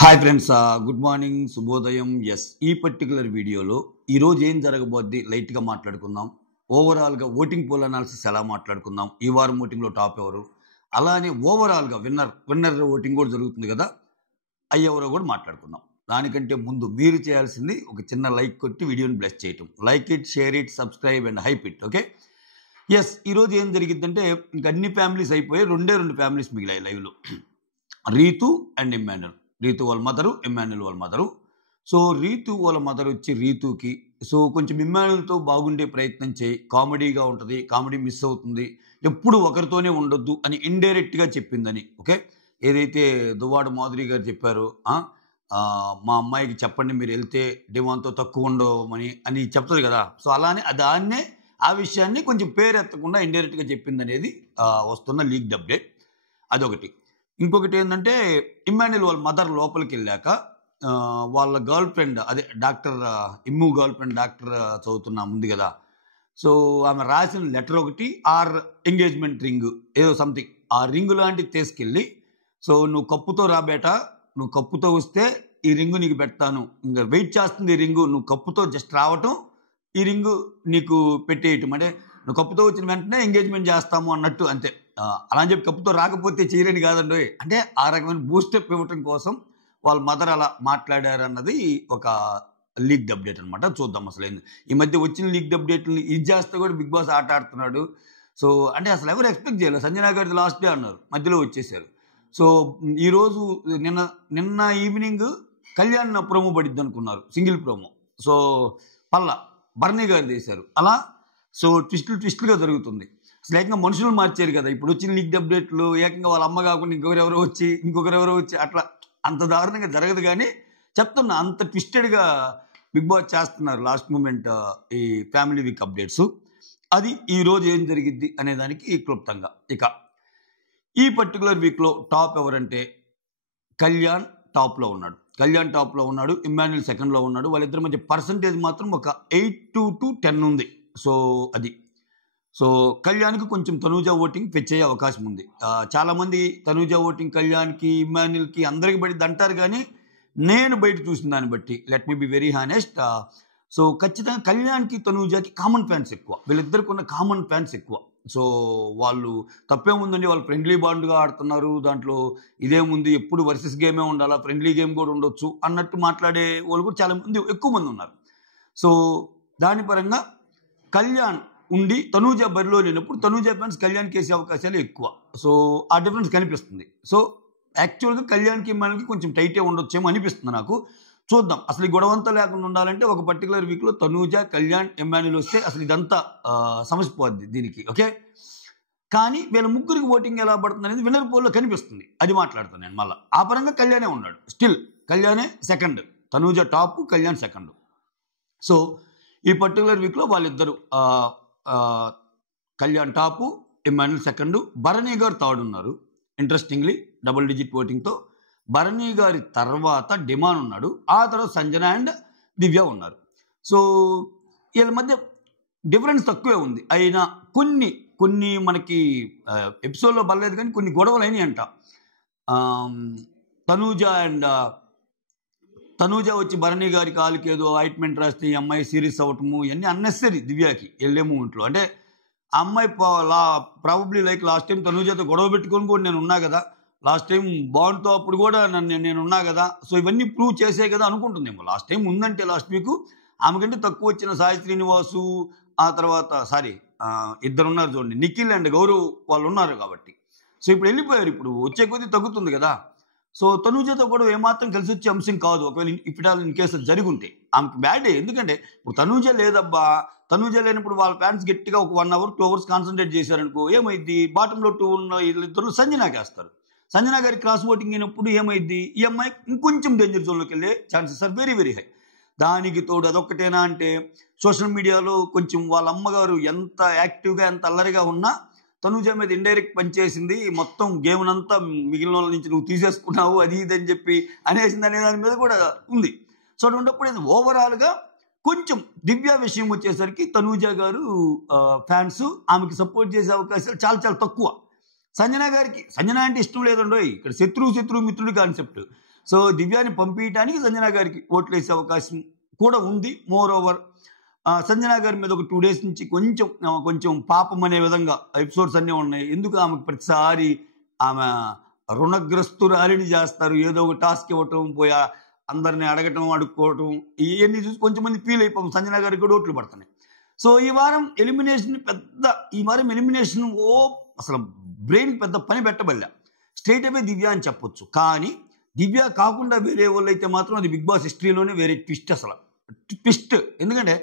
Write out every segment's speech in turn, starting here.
Hi friends, good morning, శుభోదయం. Yes, ఈ particular వీడియోలో ఈరోజు ఏం జరగబోద్ది లైట్గా మాట్లాడుకుందాం. ఓవరాల్గా ఓటింగ్ పోల్ అనాలిసిస్ ఎలా మాట్లాడుకుందాం, ఈ వారం ఓటింగ్లో టాప్ ఎవరు, అలానే ఓవరాల్గా విన్నర్ ఓటింగ్ కూడా జరుగుతుంది కదా, అయ్యెవరో కూడా మాట్లాడుకుందాం. దానికంటే ముందు మీరు చేయాల్సింది ఒక చిన్న లైక్ కొట్టి వీడియోని బ్లెస్ చేయటం. Like it, share it, subscribe and hype it. Okay. Yes, ఈరోజు ఏం జరిగిద్దంటే ఇంక అన్ని ఫ్యామిలీస్ అయిపోయాయి, రెండు ఫ్యామిలీస్ మిగిలాయి లైవ్లో. రీతు అండ్ ఇమ్మాన్యుల్. రీతు వాళ్ళ మదరు, ఇమ్మాన్యుల్ వాళ్ళ మదరు. సో రీతు వాళ్ళ మదర్ వచ్చి రీతుకి కొంచెం ఇమ్మాన్యుల్తో బాగుండే ప్రయత్నం చేయి, కామెడీగా ఉంటుంది, కామెడీ మిస్ అవుతుంది, ఎప్పుడు ఒకరితోనే ఉండొద్దు అని ఇండైరెక్ట్గా చెప్పిందని. ఓకే. ఏదైతే దువ్వాడ మాధురి గారు చెప్పారో, మా అమ్మాయికి చెప్పండి మీరు వెళ్తే డిమాండ్తో తక్కువ ఉండమని అని చెప్తుంది కదా. సో అలానే దాన్నే ఆ విషయాన్ని కొంచెం పేరెత్తకుండా ఇండైరెక్ట్గా చెప్పింది అనేది వస్తున్న లీక్డ్ అప్డేట్. అదొకటి. ఇంకొకటి ఏంటంటే ఇమ్మాన్యుల్ వాళ్ళ మదర్ లోపలికి వెళ్ళాక వాళ్ళ గర్ల్ ఫ్రెండ్, అదే డాక్టర్ ఇమ్ము గర్ల్ ఫ్రెండ్ డాక్టర్ చదువుతున్నా ఉంది కదా. సో ఆమె రాసిన లెటర్ ఒకటి, ఆర్ ఎంగేజ్మెంట్ రింగ్ ఏదో సంథింగ్, ఆ రింగ్ లాంటివి తీసుకెళ్ళి, సో నువ్వు కప్పుతో రాబేట, నువ్వు కప్పుతో వస్తే ఈ రింగు నీకు పెడతాను, ఇంకా వెయిట్ చేస్తుంది ఈ రింగు, నువ్వు కప్పుతో జస్ట్ రావటం, ఈ రింగు నీకు పెట్టేయటం, అంటే నువ్వు కప్పుతో వచ్చిన వెంటనే ఎంగేజ్మెంట్ చేస్తాము అన్నట్టు అంతే. అలా అని చెప్పి కప్పుతో రాకపోతే చేయలేని కాదండి, అంటే ఆ రకమైన బూస్టప్ ఇవ్వటం కోసం వాళ్ళ మదర్ అలా మాట్లాడారు అన్నది ఒక లీక్డ్ అప్డేట్ అనమాట. చూద్దాం అసలు ఏంది. ఈ మధ్య వచ్చిన లీక్డ్ అప్డేట్ని ఇది చేస్తే కూడా బిగ్ బాస్ ఆట ఆడుతున్నాడు. సో అంటే అసలు ఎవరు ఎక్స్పెక్ట్ చేయలేదు. సంజనా గారిది లాస్ట్ డే అన్నారు, మధ్యలో వచ్చేసారు. సో ఈరోజు నిన్న ఈవినింగ్ కళ్యాణ్ ప్రోమో పడిద్ది అనుకున్నారు, single promo. So Bharani garu చేశారు అలా. సో ట్విస్టులుగా జరుగుతుంది. అసలు ఏకంగా మనుషులు మార్చారు కదా ఇప్పుడు వచ్చిన లీక్డ్ అప్డేట్లు. ఏకంగా వాళ్ళ అమ్మ కాకుండా ఇంకొకరెవరో వచ్చి అట్లా అంత దారుణంగా జరగదు, కానీ చెప్తున్నా అంత ట్విస్టెడ్గా బిగ్ బాస్ చేస్తున్నారు లాస్ట్ మూమెంట్ ఈ ఫ్యామిలీ వీక్ అప్డేట్స్. అది ఈరోజు ఏం జరిగిద్ది అనేదానికి క్లుప్తంగా. ఇక ఈ పర్టికులర్ వీక్లో టాప్ ఎవరంటే కళ్యాణ్ టాప్లో ఉన్నాడు, ఇమ్మాన్యుల్ సెకండ్లో ఉన్నాడు. వాళ్ళిద్దరి మధ్య పర్సంటేజ్ మాత్రం ఒక 8-10 ఉంది. సో అది. సో కళ్యాణ్కి కొంచెం తనూజ ఓటింగ్ పెంచే అవకాశం ఉంది. చాలామంది తనూజ ఓటింగ్ కళ్యాణ్కి, ఇమ్మాన్యుల్కి అందరికి పడిద్ది అంటారు, కానీ నేను బయట చూసిన దాన్ని బట్టి, let me be very honest, so ఖచ్చితంగా కళ్యాణ్కి తనూజకి కామన్ ఫ్యాన్స్ ఎక్కువ, వీళ్ళిద్దరికి ఉన్న కామన్ ఫ్యాన్స్ ఎక్కువ. సో వాళ్ళు తప్పేముందండి, వాళ్ళు ఫ్రెండ్లీ బాండ్గా ఆడుతున్నారు, దాంట్లో ఇదేముంది, ఎప్పుడు వర్సెస్ గేమే ఉండాలా, ఫ్రెండ్లీ గేమ్ కూడా ఉండొచ్చు అన్నట్టు మాట్లాడే వాళ్ళు కూడా చాలా మంది, ఎక్కువ మంది ఉన్నారు. సో దాని పరంగా కళ్యాణ్ ఉండి తనూజ బరిలో లేనప్పుడు తనూజ ఫ్యాన్స్ కళ్యాణ్కి వేసే అవకాశాలు ఎక్కువ. సో ఆ డిఫరెన్స్ కనిపిస్తుంది. సో యాక్చువల్గా కళ్యాణ్కి ఇమ్మాన్యుల్కి కొంచెం టైటే ఉండొచ్చేమో అనిపిస్తుంది నాకు. చూద్దాం. అసలు ఈ గొడవంతా లేకుండా ఉండాలంటే ఒక పర్టికులర్ వీక్లో తనూజ, కళ్యాణ్, ఇమ్మాన్యుల్ వస్తే అసలు ఇదంతా సమస్య పోద్ది దీనికి. ఓకే. కానీ వీళ్ళ ముగ్గురికి ఓటింగ్ ఎలా పడుతుంది అనేది విన్నర్ పోల్లో కనిపిస్తుంది. అది మాట్లాడుతాను నేను మళ్ళీ. ఆ పరంగా కళ్యాణే ఉన్నాడు, స్టిల్ కళ్యాణే second, Tanuja top, Kalyan second. So ఈ పర్టికులర్ వీక్లో వాళ్ళిద్దరు, Kalyan top, Immanuel second, Bharani garu third ఉన్నారు. ఇంట్రెస్టింగ్లీ డబుల్ డిజిట్ ఓటింగ్తో భరణి గారి తర్వాత డిమాండ్ ఉన్నాడు, ఆ తర్వాత సంజన అండ్ దివ్య ఉన్నారు. సో వీళ్ళ మధ్య డిఫరెన్స్ తక్కువే ఉంది. అయినా కొన్ని మనకి ఎపిసోడ్లో పర్లేదు, కానీ కొన్ని గొడవలు అయినాయి అంట. తనూజ వచ్చి భరణి గారి కాలుకి ఏదో ఆయింట్మెంట్ రాస్తే ఈ అమ్మాయి సీరియస్ అవ్వటము, ఇవన్నీ అన్నెసరీ దివ్యాకి వెళ్ళే మూమెంట్లో. అంటే ఆ అమ్మాయి ప్రాబబ్లీ లైక్ లాస్ట్ టైం తనూజతో గొడవ పెట్టుకొని కూడా నేను ఉన్నా కదా, లాస్ట్ టైం బాండ్తో అప్పుడు కూడా నేను ఉన్నా కదా, సో ఇవన్నీ ప్రూవ్ చేసే కదా అనుకుంటుందేమో. లాస్ట్ టైం ఉందంటే లాస్ట్ వీక్ ఆమె కంటే తక్కువ వచ్చిన సాయి శ్రీనివాసు, ఆ తర్వాత ఇద్దరు ఉన్నారు చూడండి, నిఖిల్ అండ్ గౌరవ్, వాళ్ళు ఉన్నారు కాబట్టి. సో ఇప్పుడు వెళ్ళిపోయారు, ఇప్పుడు వచ్చే కొద్దీ తగ్గుతుంది కదా. సో తనూజతో కూడా ఏమాత్రం కలిసి వచ్చే అంశం కాదు, ఒకవేళ ఇన్ కేసు జరిగి ఉంటే ఆమెకు బ్యాడే. ఎందుకంటే ఇప్పుడు తనూజ లేదబ్బా, తనూజ లేనప్పుడు వాళ్ళ ఫ్యాన్స్ గట్టిగా ఒక 1 hour 2 hours కాన్సన్ట్రేట్ చేశారనుకో, ఏమైద్ది, బాటంలో 2 ఉన్న వీళ్ళిద్దరు సంజనాకి వేస్తారు. సంజనా గారి క్రాస్ ఓటింగ్ అయినప్పుడు ఏమైద్ది, ఈ అమ్మాయి ఇంకొంచెం డేంజర్ జోన్లోకి వెళ్ళే chances are very very high. దానికి తోడు అదొక్కటేనా అంటే, సోషల్ మీడియాలో కొంచెం వాళ్ళ అమ్మగారు ఎంత యాక్టివ్గా, ఎంత అల్లరిగా ఉన్నా తనూజ మీద ఇండైరెక్ట్ పనిచేసింది, మొత్తం గేమ్నంతా మిగిలిన వాళ్ళ నుంచి నువ్వు తీసేసుకున్నావు, అది ఇది అని చెప్పి అనేసింది అనే దాని మీద కూడా ఉంది. సో అటువంటిప్పుడు ఇది ఓవరాల్గా కొంచెం దివ్య విషయం వచ్చేసరికి తనూజ గారు ఫ్యాన్స్ ఆమెకి సపోర్ట్ చేసే అవకాశాలు చాలా చాలా తక్కువ. సంజన గారికి సంజన అంటే ఇష్టం లేదండోయ్, ఇక్కడ శత్రువు మిత్రుడు కాన్సెప్ట్. సో దివ్యాని పంపించడానికి సంజన గారికి ఓట్లు వేసే అవకాశం కూడా ఉంది. మోర్ ఓవర్ సంజన గారి మీద ఒక 2 days నుంచి కొంచెం పాపం అనే విధంగా ఎపిసోడ్స్ అన్నీ ఉన్నాయి. ఎందుకు ఆమెకు ప్రతిసారి ఆమె రుణగ్రస్తురాలిని చేస్తారు, ఏదో ఒక టాస్క్ ఇవ్వటం, పోయా అందరిని అడగటం, అడుక్కోవటం, ఇవన్నీ చూసి కొంచెం మంది ఫీల్ అయిపోయాం. సంజన గారికి కూడా ఓట్లు పడుతున్నాయి. సో ఈ వారం ఎలిమినేషన్ అసలు బ్రెయిన్ పెద్ద పని పెట్టబల్లా, స్ట్రైట్ అవే దివ్య అని చెప్పొచ్చు. కానీ దివ్య కాకుండా వేరే వాళ్ళు అయితే మాత్రం అది బిగ్ బాస్ హిస్టరీలోనే వేరే ట్విస్ట్. అసలు ట్విస్ట్ ఎందుకంటే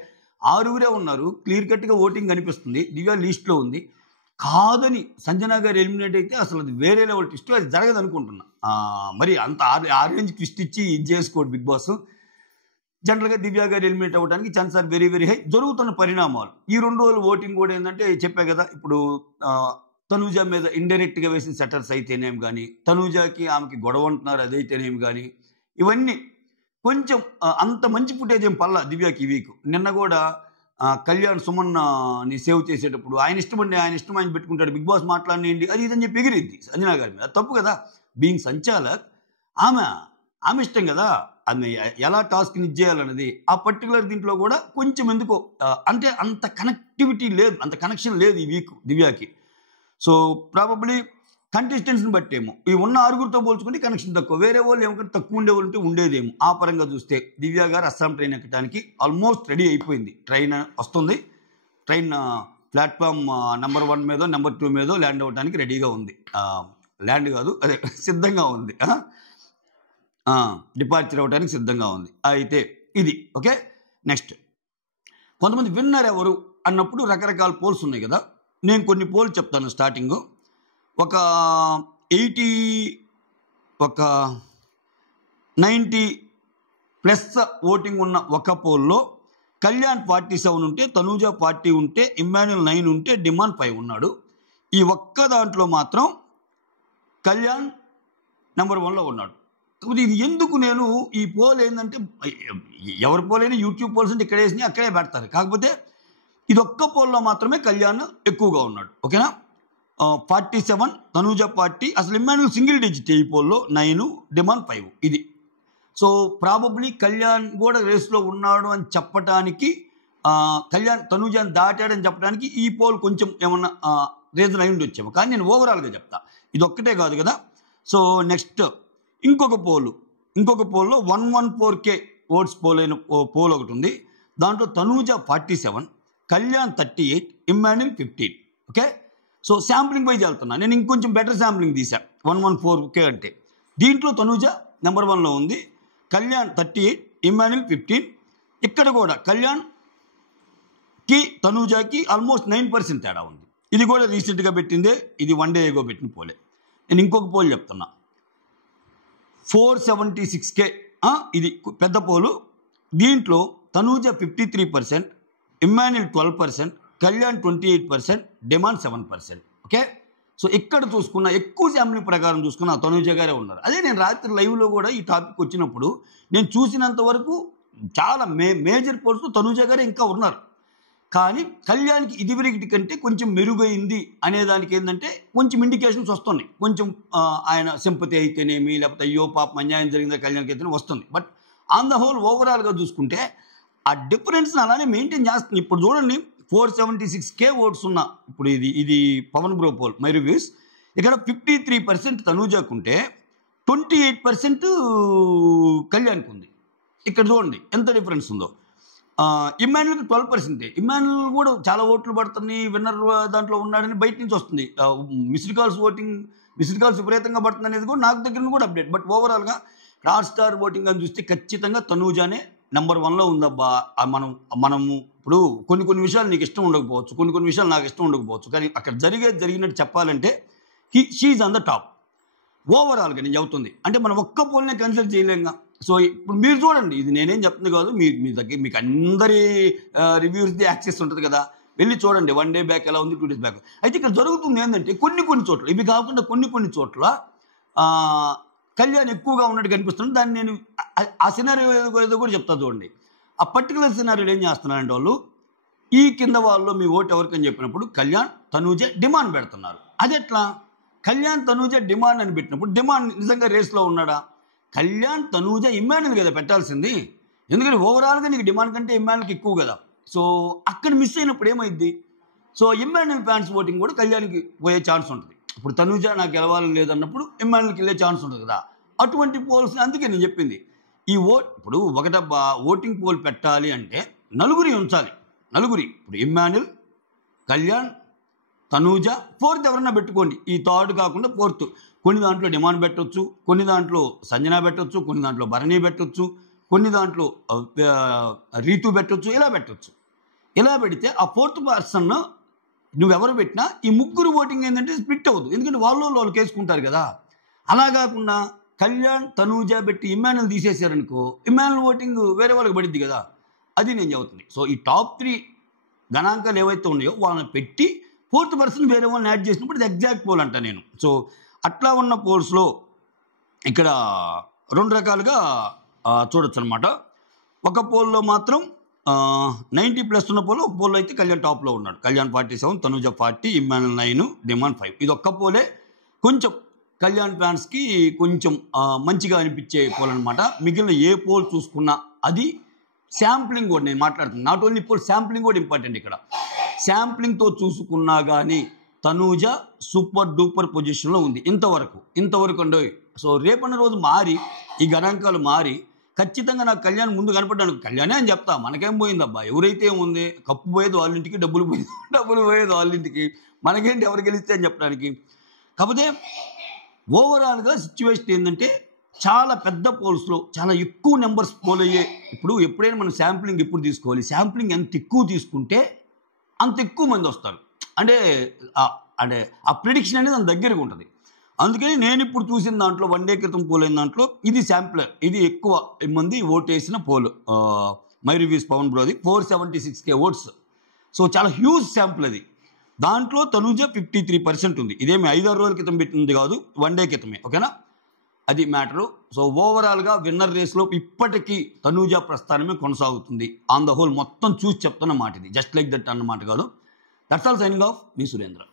6 ఉన్నారు, క్లియర్ కట్గా ఓటింగ్ కనిపిస్తుంది, దివ్య లీస్ట్లో ఉంది. కాదని సంజన గారు ఎలిమినేట్ అయితే అసలు అది వేరే లెవెల్ ట్విస్ట్, అది జరగదు అనుకుంటున్నా. మరి అంత ఆరెంజ్ ట్విస్ట్ ఇచ్చి ఇది చేసుకోడు బిగ్ బాస్. జనరల్గా దివ్య గారు ఎలిమినేట్ అవ్వడానికి chance are very very high. జరుగుతున్న పరిణామాలు ఈ 2 రోజులు ఓటింగ్ కూడా ఏంటంటే చెప్పా కదా, ఇప్పుడు తనూజ మీద ఇండైరెక్ట్గా వేసిన సెటర్స్ అయితేనేమి కానీ, తనూజకి ఆమెకి గొడవ అంటున్నారు అదైతేనేమి కానీ, ఇవన్నీ కొంచెం అంత మంచి ఫుటేజ్ ఏం పల్లా దివ్యకి ఈ వీక్. నిన్న కూడా కళ్యాణ్ సుమన్ని సేవ్ చేసేటప్పుడు ఆయన ఇష్టం పెట్టుకుంటాడు, బిగ్ బాస్ మాట్లాడినండి అది ఇదని చెప్పి ఎగిరిద్ది సంజన గారి మీద. తప్పు కదా, బీయింగ్ సంచాలక్ ఆమె ఇష్టం కదా, ఆమె ఎలా టాస్క్ని ఇచ్చేయాలన్నది. ఆ పర్టికులర్ దీంట్లో కూడా కొంచెం ఎందుకో అంటే అంత కనెక్టివిటీ లేదు, అంత కనెక్షన్ లేదు ఈ వీక్ దివ్యాకి. సో ప్రాబబ్లీ కంటెస్టెంట్స్ని బట్టేమో ఈ ఉన్న 6 పోల్చుకుంటే కనెక్షన్ తక్కువ, వేరే వాళ్ళు ఏమంటే తక్కువ ఉండేవాళ్ళు ఉంటే ఉండేదేమో. ఆ పరంగా చూస్తే దివ్య గారు అస్సాం ట్రైన్ ఎక్కడానికి ఆల్మోస్ట్ రెడీ అయిపోయింది. ట్రైన్ వస్తుంది, ట్రైన్ ప్లాట్ఫామ్ నెంబర్ 1 మీదో నెంబర్ 2 మీదో ల్యాండ్ అవ్వడానికి రెడీగా ఉంది. ల్యాండ్ కాదు, అదే సిద్ధంగా ఉంది, డిపార్చర్ అవ్వడానికి సిద్ధంగా ఉంది. అయితే ఇది ఓకే. నెక్స్ట్ కొంతమంది విన్నర్ ఎవరు అన్నప్పుడు రకరకాల పోల్స్ ఉన్నాయి కదా. నేను కొన్ని పోల్ చెప్తాను. స్టార్టింగ్ ఒక 90+ ఓటింగ్ ఉన్న ఒక పోల్లో కళ్యాణ్ 47 ఉంటే, తనూజ 40 ఉంటే, ఇమ్మాన్యుల్ 9 ఉంటే, డిమాండ్ 5 ఉన్నాడు. ఈ ఒక్క దాంట్లో మాత్రం కళ్యాణ్ నెంబర్ 1లో ఉన్నాడు. కాకపోతే ఇది ఎందుకు నేను ఈ పోల్ ఏంటంటే, ఎవరి పోల్ అయినా యూట్యూబ్ పోల్స్ అంటే ఇక్కడ వేసినా అక్కడే పెడతారు. కాకపోతే ఇది ఒక్క పోల్లో మాత్రమే కళ్యాణ్ ఎక్కువగా ఉన్నాడు. ఓకేనా, 47, తనూజ 40, అసలు ఇమ్మాన్యుల్ సింగిల్ డిజిట్ ఈ పోల్లో 9, డిమాండ్ 5. ఇది సో ప్రాబబ్లీ కళ్యాణ్ కూడా రేస్లో ఉన్నాడు అని చెప్పడానికి, కళ్యాణ్ తనూజని దాటాడని చెప్పడానికి ఈ పోల్ కొంచెం ఏమన్నా రీజన్ అయి ఉండొచ్చేమో. కానీ నేను ఓవరాల్గా చెప్తా, ఇది ఒక్కటే కాదు కదా. సో నెక్స్ట్ ఇంకొక పోల్లో 114K ఓట్స్ పోల్ అయిన పోల్ ఒకటి ఉంది. దాంట్లో Tanuja 47, Kalyan 38, Emmanuel 15. Okay, so sampling wise వెళ్తున్నా నేను. ఇంకొంచెం బెటర్ శాంప్లింగ్ తీసా. 114K అంటే దీంట్లో తనూజ నెంబర్ 1లో ఉంది, కళ్యాణ్ 38, ఇమ్మాన్యుల్ 15. ఇక్కడ కూడా కళ్యాణ్కి తనూజకి ఆల్మోస్ట్ 9% తేడా ఉంది. ఇది కూడా రీసెంట్గా పెట్టిందే, ఇది 1 day ago పెట్టిన పోలే. నేను ఇంకొక పోల్ చెప్తున్నా, 476K, ఇది పెద్ద పోలు. దీంట్లో Tanuja 53%, Emmanuel 12%, Kalyan 28%, demand 7%. Okay, so ఇక్కడ చూసుకున్న ఎక్కువ శాంప్లింగ్ ప్రకారం చూసుకున్న తనూజ గారే ఉన్నారు. అదే నేను రాత్రి లైవ్లో కూడా ఈ టాపిక్ వచ్చినప్పుడు నేను చూసినంత వరకు చాలా మేజర్ పోల్స్లో తనూజ గారే ఇంకా ఉన్నారు. కానీ కళ్యాణ్కి ఇదివరకటి కంటే కొంచెం మెరుగైంది అనేదానికి ఏంటంటే కొంచెం ఇండికేషన్స్ వస్తున్నాయి. కొంచెం ఆయన సింపతి అయితేనేమి, లేకపోతే అయ్యో పాపం అన్యాయం జరిగిందా కళ్యాణ్కి అయితేనే వస్తుంది. బట్ ఆన్ ద హోల్ ఓవరాల్గా చూసుకుంటే ఆ డిఫరెన్స్ని అలానే మెయింటైన్ చేస్తుంది. ఇప్పుడు చూడండి, 476K ఓట్స్ ఉన్న ఇప్పుడు ఇది Pavan bro poll, my reviews. ఇక్కడ 53% తనూజాకుంటే 28% కళ్యాణ్కి ఉంది. ఇక్కడ చూడండి ఎంత డిఫరెన్స్ ఉందో. ఇమ్మాన్యుల్కి 12%. ఇమ్మాన్యుల్ కూడా చాలా ఓట్లు పడుతున్నాయి, విన్నర్ దాంట్లో ఉన్నాడని బయట నుంచి వస్తుంది. మిస్డ్ కాల్స్ విపరీతంగా పడుతుంది అనేది కూడా నాకు దగ్గర కూడా అప్డేట్. బట్ ఓవరాల్గా స్టార్ ఓటింగ్ అని చూస్తే ఖచ్చితంగా తనూజానే నెంబర్ 1లో ఉందబ్బా. మనము ఇప్పుడు కొన్ని విషయాలు నీకు ఇష్టం ఉండకపోవచ్చు, కొన్ని విషయాలు నాకు ఇష్టం ఉండకపోవచ్చు, కానీ అక్కడ జరిగినట్టు చెప్పాలంటే షీఈ్ ఆన్ ద టాప్ ఓవరాల్గా. నేను చెబుతుంది అంటే మనం ఒక్క పోల్నే కన్సిడర్ చేయలేంగా. సో ఇప్పుడు మీరు చూడండి, ఇది నేనేం చెప్తుంది కాదు, మీ దగ్గర మీకు అందరి రివ్యూస్ది యాక్సెస్ ఉంటుంది కదా, వెళ్ళి చూడండి 1 day బ్యాక్ ఎలా ఉంది, 2 days బ్యాక్. అయితే ఇక్కడ జరుగుతుంది ఏంటంటే కొన్ని చోట్ల, ఇవి కాకుండా కొన్ని చోట్ల కళ్యాణ్ ఎక్కువగా ఉన్నట్టు కనిపిస్తుంది. దాన్ని నేను ఆ సినారియో ఏదో కూడా చెప్తా చూడండి. ఆ పర్టికులర్ సినారియోలో ఏం చేస్తున్నారంటే వాళ్ళు ఈ కింద వాళ్ళు మీ ఓటు ఎవరికని చెప్పినప్పుడు కళ్యాణ్ తనూజ డిమాండ్ పెడుతున్నారు. అది ఎట్లా? కళ్యాణ్ తనూజ డిమాండ్ అని పెట్టినప్పుడు డిమాండ్ నిజంగా రేస్లో ఉన్నాడా? కళ్యాణ్, తనూజ, ఇమ్మాన్యుల్ కదా పెట్టాల్సింది. ఎందుకంటే ఓవరాల్గా నీకు డిమాండ్ కంటే ఇమ్మాన్యుల్కి ఎక్కువ కదా. సో అక్కడ మిస్ అయినప్పుడు ఏమైంది? సో ఇమ్మాన్యుల్ ఫ్యాన్స్ ఓటింగ్ కూడా కళ్యాణ్కి పోయే ఛాన్స్ ఉంటుంది. ఇప్పుడు తనూజ నాకు గెలవాలని లేదన్నప్పుడు ఇమ్మాన్యుల్కి వెళ్ళే ఛాన్స్ ఉంటుంది కదా. అటువంటి పోల్స్ అందుకే నేను చెప్పింది. ఇప్పుడు ఒకటబ్బా ఓటింగ్ పోల్ పెట్టాలి అంటే నలుగురి ఉంచాలి. ఇప్పుడు ఇమ్మాన్యుల్, కళ్యాణ్, తనూజ, ఫోర్త్ ఎవరన్నా పెట్టుకోండి. ఈ థర్డ్ కాకుండా ఫోర్త్. కొన్ని దాంట్లో డిమాండ్ పెట్టవచ్చు, కొన్ని దాంట్లో సంజన పెట్టవచ్చు, కొన్ని దాంట్లో భరణి పెట్టవచ్చు, కొన్ని దాంట్లో రీతు పెట్టవచ్చు, ఇలా పెట్టవచ్చు. ఇలా పెడితే ఆ ఫోర్త్ పర్సన్ నువ్వెవరు పెట్టినా ఈ ముగ్గురు ఓటింగ్ ఏంటంటే స్ప్లిట్ అవ్వదు. ఎందుకంటే వాళ్ళు కేసుకుంటారు కదా. అలా కాకుండా కళ్యాణ్, తనూజ పెట్టి ఇమ్మాన్యుల్ తీసేశారనుకో, ఇమ్మాన్యుల్ ఓటింగ్ వేరే వాళ్ళకి పడిద్ది కదా. అది నేను చెబుతుంది. సో ఈ టాప్ 3 గణాంకాలు ఏవైతే ఉన్నాయో వాళ్ళని పెట్టి ఫోర్త్ పర్సన్ వేరే వాళ్ళని యాడ్ చేసినప్పుడు ఇది ఎగ్జాక్ట్ పోల్ అంట నేను. సో అట్లా ఉన్న పోల్స్లో ఇక్కడ 2 రకాలుగా చూడొచ్చు అనమాట. ఒక పోల్లో మాత్రం 90+ ఉన్న పోల్లో, ఒక పోల్లో అయితే కళ్యాణ్ టాప్లో ఉన్నాడు. Kalyan 47, Tanuja 40, Emmanuel 9, demand 5. ఇది ఒక్క పోలే కొంచెం కళ్యాణ్ ఫ్యాన్స్కి కొంచెం మంచిగా అనిపించే పోల్ అనమాట. మిగిలిన ఏ పోల్ చూసుకున్నా అది శాంప్లింగ్ కూడా నేను మాట్లాడుతున్నాను. నాట్ ఓన్లీ పోల్, శాంప్లింగ్ కూడా ఇంపార్టెంట్. ఇక్కడ శాంప్లింగ్తో చూసుకున్నా కానీ తనూజ సూపర్ డూపర్ పొజిషన్లో ఉంది ఇంతవరకు అండి. సో రేపన్న రోజు మారి ఈ గణాంకాలు మారి ఖచ్చితంగా నాకు కళ్యాణ్ ముందు కనపడ్డాను. కళ్యాణే అని చెప్తా, మనకేం పోయిందబ్బా, ఎవరైతే ఏముంది, కప్పు పోయేది వాళ్ళ ఇంటికి, డబ్బులు పోయేది వాళ్ళ ఇంటికి, మనకేంటి ఎవరు గెలిస్తే అని చెప్పడానికి. కాకపోతే ఓవరాల్గా సిచ్యువేషన్ ఏంటంటే చాలా పెద్ద పోల్స్లో చాలా ఎక్కువ నెంబర్స్ పోల్ అయ్యే. ఇప్పుడు ఎప్పుడైనా మనం శాంప్లింగ్ ఎప్పుడు తీసుకోవాలి, శాంప్లింగ్ ఎంత ఎక్కువ తీసుకుంటే అంత ఎక్కువ మంది వస్తారు. అంటే ఆ ప్రిడిక్షన్ అనేది దాని దగ్గరగా ఉంటుంది. అందుకని నేను ఇప్పుడు చూసిన దాంట్లో 1 డే క్రితం పోల్ అయిన దాంట్లో ఇది శాంపులర్, ఇది ఎక్కువ మంది ఓటేసిన పోల్. మై రివ్యూస్ పవన్ బ్రోది 476K ఓట్స్. సో చాలా హ్యూజ్ శాంపుల్ అది. దాంట్లో తనూజ 53% ఉంది. ఇదేమి 5-6 రోజుల క్రితం పెట్టింది కాదు, 1 డే క్రితమే. ఓకేనా, అది మ్యాటరు. సో ఓవరాల్గా విన్నర్ రేస్లో ఇప్పటికీ తనూజ ప్రస్థానమే కొనసాగుతుంది. ఆన్ ద హోల్ మొత్తం చూసి చెప్తున్న మాట ఇది, జస్ట్ లైక్ దట్ అన్నమాట కాదు. That's all, signing off, me Surendra.